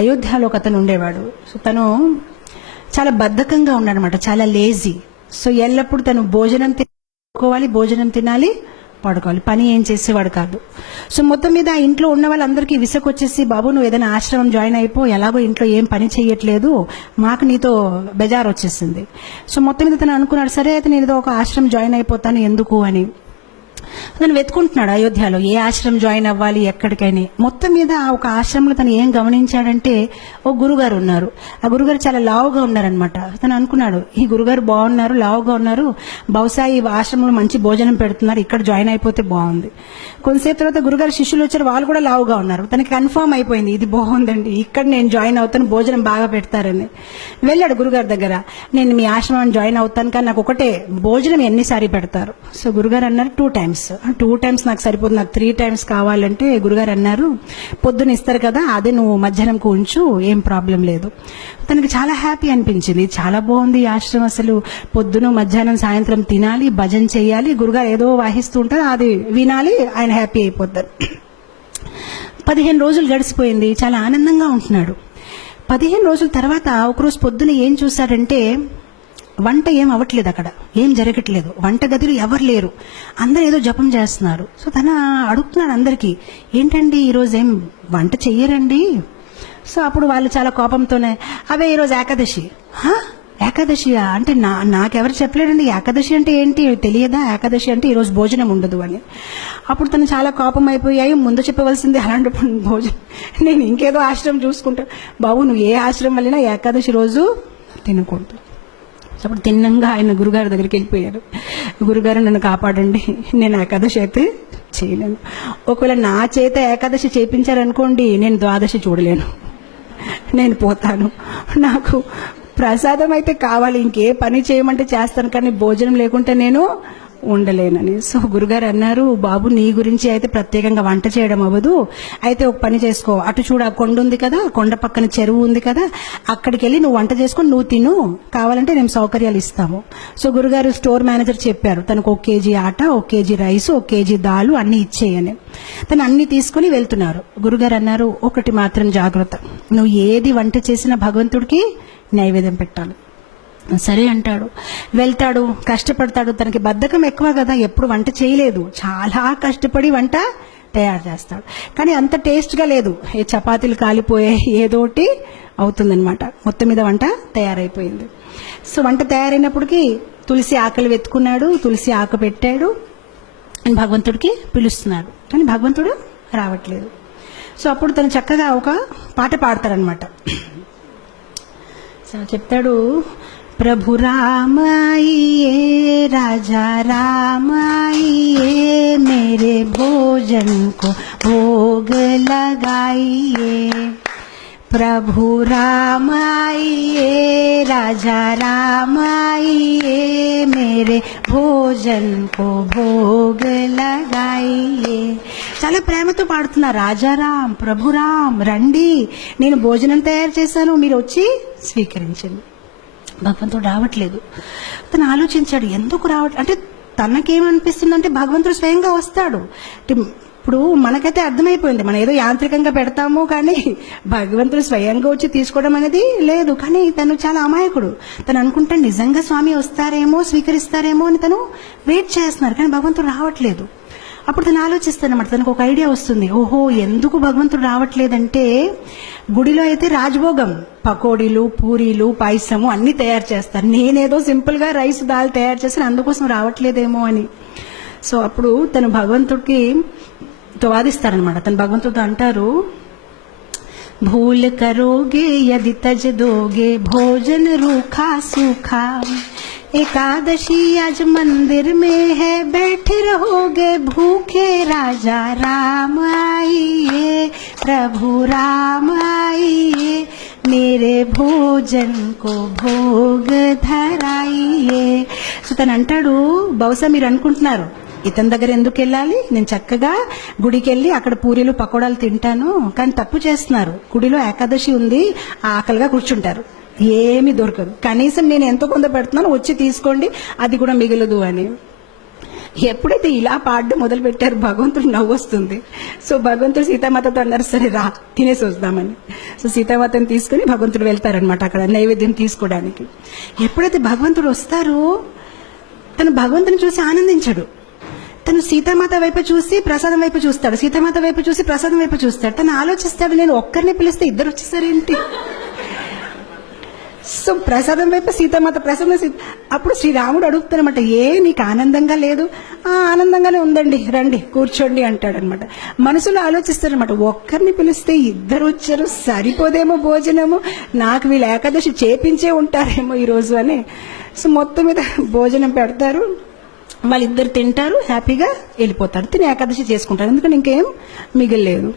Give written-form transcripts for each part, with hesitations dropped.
అయోధ్యలో ఒక అతను ఉండేవాడు. సో తను చాలా బద్ధకంగా ఉన్నాడనమాట, చాలా లేజీ. సో ఎల్లప్పుడు తను భోజనం తినాలి, పడుకోవాలి, పని ఏం చేసేవాడు కాదు. సో మొత్తం మీద ఆ ఇంట్లో ఉన్న వాళ్ళందరికీ విసుకొచ్చేసి, బాబు నువ్వు ఏదైనా ఆశ్రమం జాయిన్ అయిపో, ఎలాగో ఇంట్లో ఏం పని చేయట్లేదు, మాకు నీతో బెజార్ వచ్చేసింది. సో మొత్తం మీద తను అనుకున్నాడు, సరే అయితే నేను ఏదో ఒక ఆశ్రమం జాయిన్ అయిపోతాను ఎందుకు అని. తను వెతుకుంటున్నాడు అయోధ్యలో ఏ ఆశ్రమం జాయిన్ అవ్వాలి ఎక్కడికైనా. మొత్తం మీద ఒక ఆశ్రమంలో తను ఏం గమనించాడంటే, ఓ గురుగారు ఉన్నారు. ఆ గురుగారు చాలా లావుగా ఉన్నారనమాట. తను అనుకున్నాడు, ఈ గురుగారు బాగున్నారు, లావుగా ఉన్నారు, బహుశా ఈ ఆశ్రమంలో మంచి భోజనం పెడుతున్నారు, ఇక్కడ జాయిన్ అయిపోతే బాగుంది. కొంతసేపు తర్వాత గురుగారు శిష్యులు వచ్చారు, వాళ్ళు కూడా లావుగా ఉన్నారు. తనకి కన్ఫర్మ్ అయిపోయింది, ఇది బాగుందండి, ఇక్కడ నేను జాయిన్ అవుతాను, భోజనం బాగా పెడతారని. వెళ్ళాడు గురుగారి దగ్గర, నేను మీ ఆశ్రమం జాయిన్ అవుతాను, కానీ నాకు ఒకటే, భోజనం ఎన్నిసారి పెడతారు? సో గురుగారు అన్నారు 2 times. 2 times నాకు సరిపోతుంది, నాకు 3 times కావాలంటే గురుగారు అన్నారు, పొద్దున ఇస్తారు కదా, అదే నువ్వు మధ్యాహ్నంకు ఉంచు, ఏం ప్రాబ్లం లేదు. తనకి చాలా హ్యాపీ అనిపించింది, చాలా బాగుంది ఈ ఆశ్రమం, అసలు పొద్దున మధ్యాహ్నం సాయంత్రం తినాలి, భజన చేయాలి, గురుగారు ఏదో వాహిస్తూ ఉంటారు, అది వినాలి, ఆయన హ్యాపీ అయిపోతారు. 15 రోజులు గడిచిపోయింది, చాలా ఆనందంగా ఉంటున్నాడు. 15 రోజుల తర్వాత ఒకరోజు పొద్దున ఏం చూశాడంటే, వంట ఏం అవ్వట్లేదు, అక్కడ ఏం జరగట్లేదు, వంట గదిలో ఎవరు లేరు, అందరూ ఏదో జపం చేస్తున్నారు. సో తన అడుగుతున్నాడు అందరికీ, ఏంటండి ఈరోజు ఏం వంట చెయ్యరండి? సో అప్పుడు వాళ్ళు చాలా కోపంతోనే, అవే ఈరోజు ఏకాదశి. ఏకాదశియా అంటే నాకెవరు చెప్పలేదండి, ఏకాదశి అంటే ఏంటి తెలియదా, ఏకాదశి అంటే ఈరోజు భోజనం ఉండదు అని. అప్పుడు తను చాలా కోపం అయిపోయాయి, ముందు చెప్పవలసింది, అలాంటప్పుడు భోజనం నేను ఇంకేదో ఆశ్రమం చూసుకుంటా. బాబు నువ్వు ఏ ఆశ్రమం వెళ్ళినా ఏకాదశి రోజు తినకూడదు. అప్పుడు తిన్నంగా ఆయన గురుగారి దగ్గరికి వెళ్ళిపోయారు, గురుగారు నన్ను కాపాడండి, నేను ఏకాదశి అయితే చేయలేను, ఒకవేళ నా చేత ఏకాదశి చేయించారనుకోండి, నేను ద్వాదశి చూడలేను, నేను పోతాను, నాకు ప్రసాదం అయితే కావాలి, ఇంకే పని చేయమంటే చేస్తాను, కానీ భోజనం లేకుంటే నేను ఉండలేనని. సో గురుగారు అన్నారు, బాబు నీ గురించి అయితే ప్రత్యేకంగా వంట చేయడం అవ్వదు, అయితే ఒక పని చేసుకో, అటు చూడ కొండ ఉంది కదా, కొండ పక్కన చెరువు ఉంది కదా, అక్కడికి వెళ్ళి నువ్వు వంట చేసుకొని నువ్వు తిను, కావాలంటే మేము సౌకర్యాలు ఇస్తాము. సో గురుగారు స్టోర్ మేనేజర్ చెప్పారు, తనకు 1 kg ఆట, 1 kg రైస్, 1 kg దాలు అన్ని ఇచ్చేయని. తను అన్ని తీసుకుని వెళ్తున్నారు. గురుగారు అన్నారు, ఒకటి మాత్రం జాగ్రత్త, నువ్వు ఏది వంట చేసినా భగవంతుడికి నైవేద్యం పెట్టాలి. సరే అంటాడు, వెళ్తాడు, కష్టపడతాడు. తనకి బద్ధకం ఎక్కువ కదా, ఎప్పుడు వంట చేయలేదు, చాలా కష్టపడి వంట తయారు చేస్తాడు, కానీ అంత టేస్ట్గా లేదు, ఏ చపాతీలు కాలిపోయాయి, ఏదోటి అవుతుందనమాట. మొత్తం మీద వంట తయారైపోయింది. సో వంట తయారైనప్పటికీ తులసి ఆకలి వెతుకున్నాడు, తులసి ఆకు పెట్టాడు, భగవంతుడికి పిలుస్తున్నాడు, కానీ భగవంతుడు రావట్లేదు. సో అప్పుడు తను చక్కగా ఒక పాట పాడతాడనమాట. సో చెప్తాడు, प्रभु राम आइए, राजा राम आइए, मेरे भोजन को भोग लगाइए, प्रभु राम आइए, राजा राम आइए, मेरे भोजन को भोग लगाइए. చాలా ప్రేమతో పాడుతున్నా, రాజారాం ప్రభురాం రండి, నేను భోజనం తయారు చేశాను, మీరు వచ్చి స్వీకరించండి. భగవంతుడు రావట్లేదు. తను ఆలోచించాడు, ఎందుకు రావట్లేదు అంటే, తనకేమనిపిస్తుందంటే భగవంతుడు స్వయంగా వస్తాడు. ఇప్పుడు మనకైతే అర్థమైపోయింది, మనం ఏదో యాంత్రికంగా పెడతాము, కానీ భగవంతుడు స్వయంగా వచ్చి తీసుకోవడం అనేది లేదు. కానీ తను చాలా అమాయకుడు, తను అనుకుంటాడు నిజంగా స్వామి వస్తారేమో, స్వీకరిస్తారేమో అని తను వెయిట్ చేస్తున్నారు, కానీ భగవంతుడు రావట్లేదు. అప్పుడు తను ఆలోచిస్తానమాట, తనకు ఒక ఐడియా వస్తుంది, ఓహో ఎందుకు భగవంతుడు రావట్లేదంటే, గుడిలో అయితే రాజభోగం, పకోడీలు, పూరీలు, పాయసము అన్ని తయారు చేస్తారు, నేనేదో సింపుల్ గా రైస్ దాల్ తయారు చేస్తాను, అందుకోసం రావట్లేదేమో అని. సో అప్పుడు తను భగవంతుడికి వాదిస్తారనమాట. తను భగవంతుడితో అంటారు, భూల్ కరోగే యది తజ్ దోగే భోజన రూఖా సూఖా, एकादशी आज मंदिर में है, बैठे रहोगे भूखे, राजा राम आइए, प्रभु राम आइए, मेरे भोजन को भोग धराइए. సో తను అంటాడు, బహుశా మీరు అనుకుంటున్నారు ఇతని దగ్గర ఎందుకు వెళ్ళాలి, నేను చక్కగా గుడికి వెళ్ళి అక్కడ పూరీలు పకోడాలు తింటాను, కానీ తప్పు చేస్తున్నారు, గుడిలో ఏకాదశి ఉంది, ఆకలిగా కూర్చుంటారు, ఏమీ దొరకదు, కనీసం నేను ఎంతో కొంత పెడుతున్నాను, వచ్చి తీసుకోండి, అది కూడా మిగలదు అని. ఎప్పుడైతే ఇలా పాడడం మొదలు పెట్టారు భగవంతుడు నవ్వు వస్తుంది. సో భగవంతుడు సీతామాతతో అన్నారు, సరే రా తినేసి వద్దామని. సో సీతామాతని తీసుకుని భగవంతుడు వెళ్తారనమాట అక్కడ నైవేద్యం తీసుకోవడానికి. ఎప్పుడైతే భగవంతుడు వస్తారో తను భగవంతుని చూసి ఆనందించడు. తను సీతామాత వైపు చూసి ప్రసాదం వైపు చూస్తాడు, సీతామాత వైపు చూసి ప్రసాదం వైపు చూస్తాడు. తను ఆలోచిస్తాడు, నేను ఒక్కరిని పిలిస్తే ఇద్దరు వచ్చేసారేంటి. సో ప్రసాదం వైపు సీతామాత, ప్రసాదం అప్పుడు శ్రీరాముడు అడుగుతారనమాట, నీకు ఆనందంగా లేదు? ఆనందంగానే ఉందండి, రండి కూర్చోండి అంటాడనమాట. మనసులో ఆలోచిస్తారనమాట, ఒక్కరిని పిలిస్తే ఇద్దరు వచ్చారు, సరిపోదేమో భోజనము, నాకు వీళ్ళు ఏకాదశి చేపించే ఉంటారేమో ఈరోజు అని. సో మొత్తం మీద భోజనం పెడతారు, వాళ్ళిద్దరు తింటారు, హ్యాపీగా వెళ్ళిపోతారు, తిని ఏకాదశి చేసుకుంటారు, ఎందుకంటే ఇంకేం మిగిలేదు.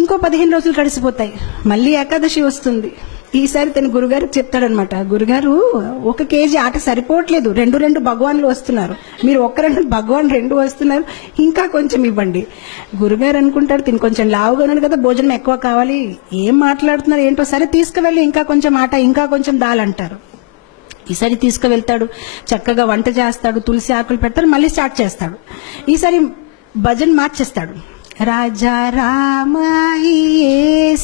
ఇంకో 15 రోజులు గడిచిపోతాయి, మళ్ళీ ఏకాదశి వస్తుంది. ఈసారి తన గురుగారికి చెప్తాడనమాట, గురుగారు 1 కేజీ ఆట సరిపోవట్లేదు, 2 భగవాన్లు వస్తున్నారు, మీరు 1 భగవాన్ 2 వస్తున్నారు, ఇంకా కొంచెం ఇవ్వండి. గురుగారు అనుకుంటారు, తిని కొంచెం లావుగా ఉన్నాడు కదా, భోజనం ఎక్కువ కావాలి, ఏం మాట్లాడుతున్నారు ఏంటో, సరే తీసుకువెళ్ళి ఇంకా కొంచెం ఆట, ఇంకా కొంచెం దాల్ అంటారు. ఈసారి తీసుకువెళ్తాడు, చక్కగా వంట చేస్తాడు, తులసి ఆకులు పెడతాడు, మళ్ళీ స్టార్ట్ చేస్తాడు. ఈసారి భజన్ మార్చేస్తాడు, రాజా రామాయియే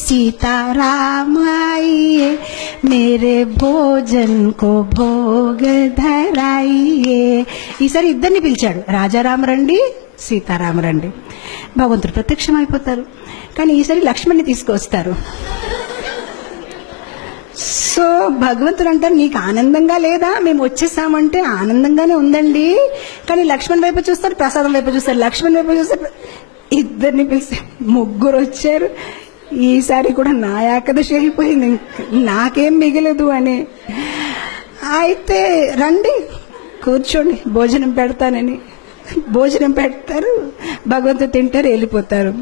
సీతా రామాయియే మేరే భోజన్ కో భోగ ధరాయియే. ఈసారి ఇద్దరిని పిలిచాడు, రాజారామ రండి, సీతారామ రండి. భగవంతుడు ప్రత్యక్షం అయిపోతారు. కానీ ఈసారి లక్ష్మణ్ని తీసుకొస్తారు. సో భగవంతుడు అంటారు, నీకు ఆనందంగా లేదా? మేము వచ్చేసామంటే ఆనందంగానే ఉందండి, కానీ లక్ష్మణ్ వైపు చూస్తారు, ప్రసాదం వైపు చూస్తారు, లక్ష్మణ్ వైపు చూస్తారు. ఇద్దరిని పిలిస్తే 3 వచ్చారు. ఈసారి కూడా నా ఏకాదశి అయిపోయింది, నాకేం మిగలదు అని. అయితే రండి కూర్చోండి భోజనం పెడతానని భోజనం పెడతారు, భగవంతుడు తింటారు, వెళ్ళిపోతారు.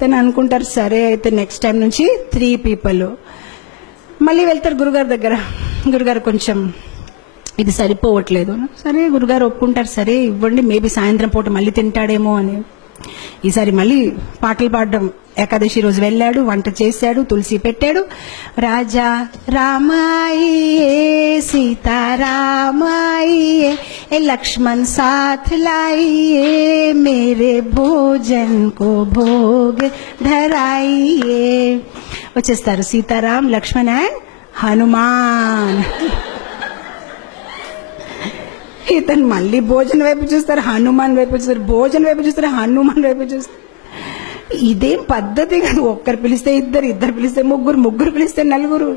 తను అనుకుంటారు, సరే అయితే నెక్స్ట్ టైం నుంచి 3 పీపుల్. మళ్ళీ వెళ్తారు గురుగారి దగ్గర, గురుగారు కొంచెం ఇది సరిపోవట్లేదు. సరే గురుగారు ఒప్పుకుంటారు, సరే ఇవ్వండి, మేబీ సాయంత్రం పూట మళ్ళీ తింటాడేమో అని. ఈసారి మళ్ళీ పాటలు పాడడం, ఏకాదశి రోజు వెళ్ళాడు, వంట చేశాడు, తులసి పెట్టాడు. రాజా రామాయియే సీతారామాయియే లక్ష్మణ్ సాథ్ లాయియే మేరే భోజన్ కో భోగ్ ధరాయియే. వచ్చేస్తారు సీతారాం, లక్ష్మణ్ అండ్ హనుమాన్. ఇతను మళ్ళీ భోజనం వైపు చూస్తారు, హనుమాన్ వైపు చూస్తారు, భోజనం వైపు చూస్తారు, హనుమాన్ వైపు చూస్తారు. ఇదేం పద్ధతి కాదు, ఒక్కరు పిలిస్తే ఇద్దరు, ఇద్దరు పిలిస్తే ముగ్గురు, ముగ్గురు పిలిస్తే 4.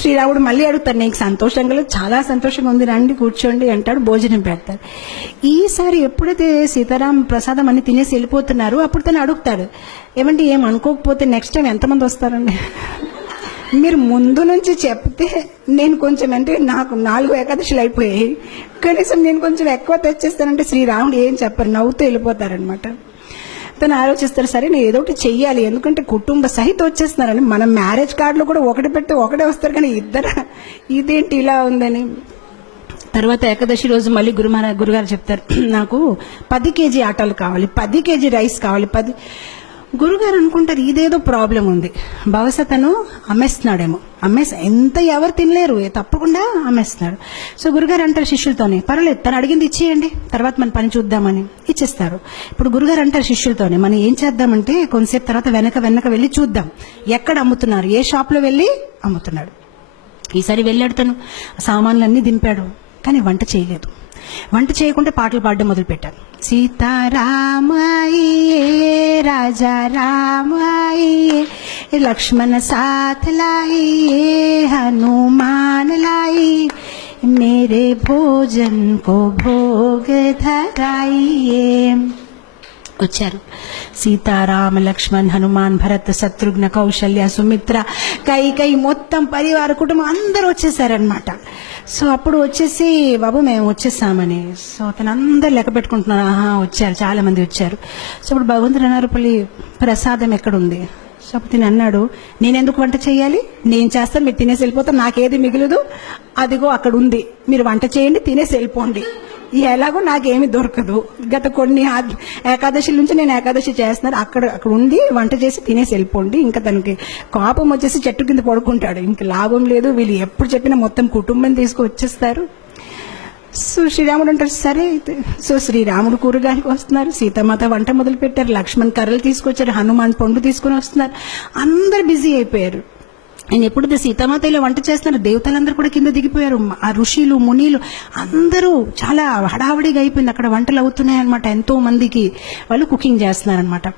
శ్రీరాముడు మళ్ళీ అడుగుతారు, నీకు సంతోషంగా లేదు? చాలా సంతోషంగా ఉంది, రండి కూర్చోండి అంటాడు, భోజనం పెడతారు. ఈసారి ఎప్పుడైతే సీతారాం ప్రసాదం అన్ని తినేసి వెళ్ళిపోతున్నారు, అప్పుడు తను అడుగుతాడు, ఏమంటే ఏం అనుకోకపోతే నెక్స్ట్ టైం ఎంతమంది వస్తారండి? మీరు ముందు నుంచి చెప్తే నేను కొంచెం, అంటే నాకు 4 ఏకాదశులు అయిపోయాయి, కనీసం నేను కొంచెం ఎక్కువ తెచ్చేస్తానంటే శ్రీరాముడు ఏం చెప్పరు, నవ్వుతూ వెళ్ళిపోతారనమాట. తను ఆలోచిస్తారు, సరే నేను ఏదో ఒకటి చెయ్యాలి, ఎందుకంటే కుటుంబ సహిత వచ్చేస్తున్నారని. మనం మ్యారేజ్ కార్డులో కూడా 1 పెడితే 1 వస్తారు, కానీ ఇద్దరు, ఇదేంటి ఇలా ఉందని. తర్వాత ఏకాదశి రోజు మళ్ళీ గురుగారు చెప్తారు, నాకు 10 కేజీ ఆటలు కావాలి, 10 కేజీ రైస్ కావాలి. గురుగారు అనుకుంటారు, ఇదేదో ప్రాబ్లం ఉంది, బహుశా తను అమ్మేస్తున్నాడేమో, ఎంత ఎవరు తినలేరు, తప్పకుండా అమ్మేస్తున్నాడు. సో గురుగారు అంటారు శిష్యులతోనే, పర్వాలేదు తను అడిగింది ఇచ్చేయండి, తర్వాత మన పని చూద్దామని ఇచ్చేస్తారు. ఇప్పుడు గురుగారు అంటారు శిష్యులతోనే, మనం ఏం చేద్దామంటే కొంతసేపు తర్వాత వెనక వెళ్ళి చూద్దాం, ఎక్కడ అమ్ముతున్నారు, ఏ షాప్లో వెళ్ళి అమ్ముతున్నాడు. ఈసారి వెళ్ళాడు, తను సామాన్లన్నీ దింపాడు, కానీ వంట చేయలేదు. వంట చేయకుండా పాటలు పాడడం మొదలు పెట్టారు. సీతారామాయియే రాజా రామాయియే లక్ష్మణ సాథ్ లాయియే హనుమాన్ లాయి మేరే భోజన్ కో భోగ ధరాయియే. వచ్చారు సీతారామ లక్ష్మణ్ హనుమాన్ భరత్ శత్రుఘ్న కౌశల్య సుమిత్ర కై మొత్తం పరివార కుటుంబం అందరూ వచ్చేసారనమాట. సో అప్పుడు వచ్చేసి, బాబు మేము వచ్చేసామని. సో అతను అందరు లెక్క పెట్టుకుంటున్నారు, వచ్చారు, చాలా మంది వచ్చారు. సో అప్పుడు భగవంతుడు అన్నారు, ప్రసాదం ఎక్కడుంది? సో అప్పుడు తిని అన్నాడు, నేనెందుకు వంట చేయాలి, నేను చేస్తాను, మీరు తినేసి వెళ్ళిపోతారు, నాకేది మిగలదు, అదిగో అక్కడ ఉంది, మీరు వంట చేయండి, తినేసి వెళ్ళిపోండి, ఎలాగో నాకేమీ దొరకదు, గత కొన్ని ఏకాదశి నుంచి నేను ఏకాదశి చేస్తున్నాను, అక్కడ ఉండి వంట చేసి తినేసి వెళ్ళిపోండి. ఇంకా తనకి కోపం వచ్చేసి చెట్టు కింద పడుకుంటాడు, ఇంకా లాభం లేదు, వీళ్ళు ఎప్పుడు చెప్పినా మొత్తం కుటుంబం తీసుకు వచ్చేస్తారు. సో శ్రీరాముడు అంటారు సరే అయితే. సో శ్రీరాముడు కూరగాయలకు వస్తున్నారు, సీతామాత వంట మొదలు పెట్టారు, లక్ష్మణ్ కర్రలు తీసుకొచ్చారు, హనుమాన్ పండు తీసుకుని వస్తున్నారు, అందరు బిజీ అయిపోయారు. ఆయన ఎప్పుడైతే సీతామాత ఇలా వంట చేస్తున్నారు, దేవతలందరూ కూడా కింద దిగిపోయారు, ఆ ఋషులు మునీలు అందరూ చాలా హడావడిగా అయిపోయింది. అక్కడ వంటలు అవుతున్నాయన్నమాట, ఎంతో మందికి వాళ్ళు కుకింగ్ చేస్తున్నారనమాట.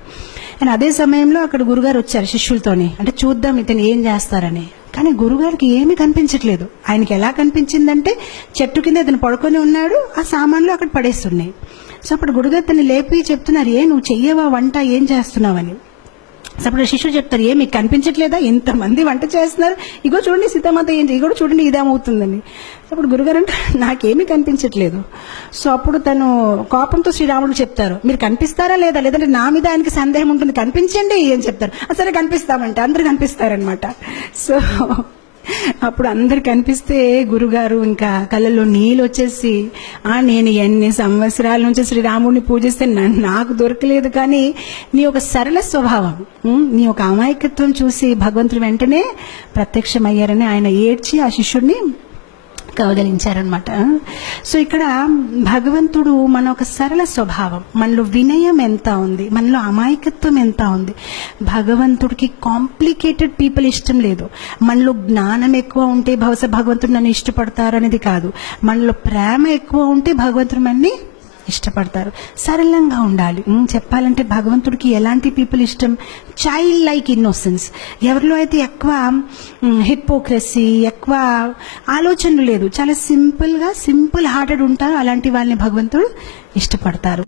అండ్ అదే సమయంలో అక్కడ గురుగారు వచ్చారు శిష్యులతోని, అంటే చూద్దాం ఇతను ఏం చేస్తారని. కానీ గురుగారికి ఏమీ కనిపించట్లేదు. ఆయనకి ఎలా కనిపించిందంటే చెట్టు కింద ఇతను పడుకొని ఉన్నాడు, ఆ సామాన్లు అక్కడ పడేస్తున్నాయి. సో అప్పుడు గురుగారు తను లేపి చెప్తున్నారు, నువ్వు చెయ్యవా వంట, ఏం చేస్తున్నావని. అప్పుడు శిష్యుడు చెప్తారు, మీకు కనిపించట్లేదా, ఇంతమంది వంట చేస్తున్నారు, ఇగో చూడండి సీతామాత ఏంటి, ఇగో చూడండి ఇదేమవుతుందని. అప్పుడు గురుగారు అంటే నాకేమీ కనిపించట్లేదు. సో అప్పుడు తను కోపంతో శ్రీరాముడు చెప్తారు, మీరు కనిపిస్తారా లేదా, లేదంటే నా మీద ఆయనకి సందేహం ఉంటుంది, కనిపించండి అని చెప్తారు. సరే కనిపిస్తామంటే అందరు కనిపిస్తారనమాట. సో అప్పుడు అందరు కనిపిస్తే గురుగారు ఇంకా కళ్ళల్లో నీళ్ళు వచ్చేసి, నేను ఎన్ని సంవత్సరాల నుంచి శ్రీరాముడిని పూజిస్తే నాకు దొరకలేదు, కానీ నీ ఒక సరళ స్వభావం, నీ ఒక అమాయకత్వం చూసి భగవంతుడు వెంటనే ప్రత్యక్షమయ్యారని ఆయన ఏడ్చి ఆ శిష్యుడిని కవగలించారనమాట. సో ఇక్కడ భగవంతుడు మన ఒక సరళ స్వభావం, మనలో వినయం ఎంత ఉంది, మనలో అమాయకత్వం ఎంత ఉంది. భగవంతుడికి కాంప్లికేటెడ్ పీపుల్ ఇష్టం లేదు. మనలో జ్ఞానం ఎక్కువ ఉంటే బహుశా భగవంతుడు నన్ను ఇష్టపడతారు అనేది కాదు, మనలో ప్రేమ ఎక్కువ ఉంటే భగవంతుడు మనని ఇష్టపడతారు. సరళంగా ఉండాలి. చెప్పాలంటే భగవంతుడికి ఎలాంటి పీపుల్ ఇష్టం, చైల్డ్ లైక్ ఇన్నోసెన్స్. ఎవరిలో అయితే ఎక్కువ హిపోక్రసీ, ఎక్కువ ఆలోచనలు లేదు, చాలా సింపుల్ హార్టెడ్ ఉంటారు, అలాంటి వాళ్ళని భగవంతుడు ఇష్టపడతారు.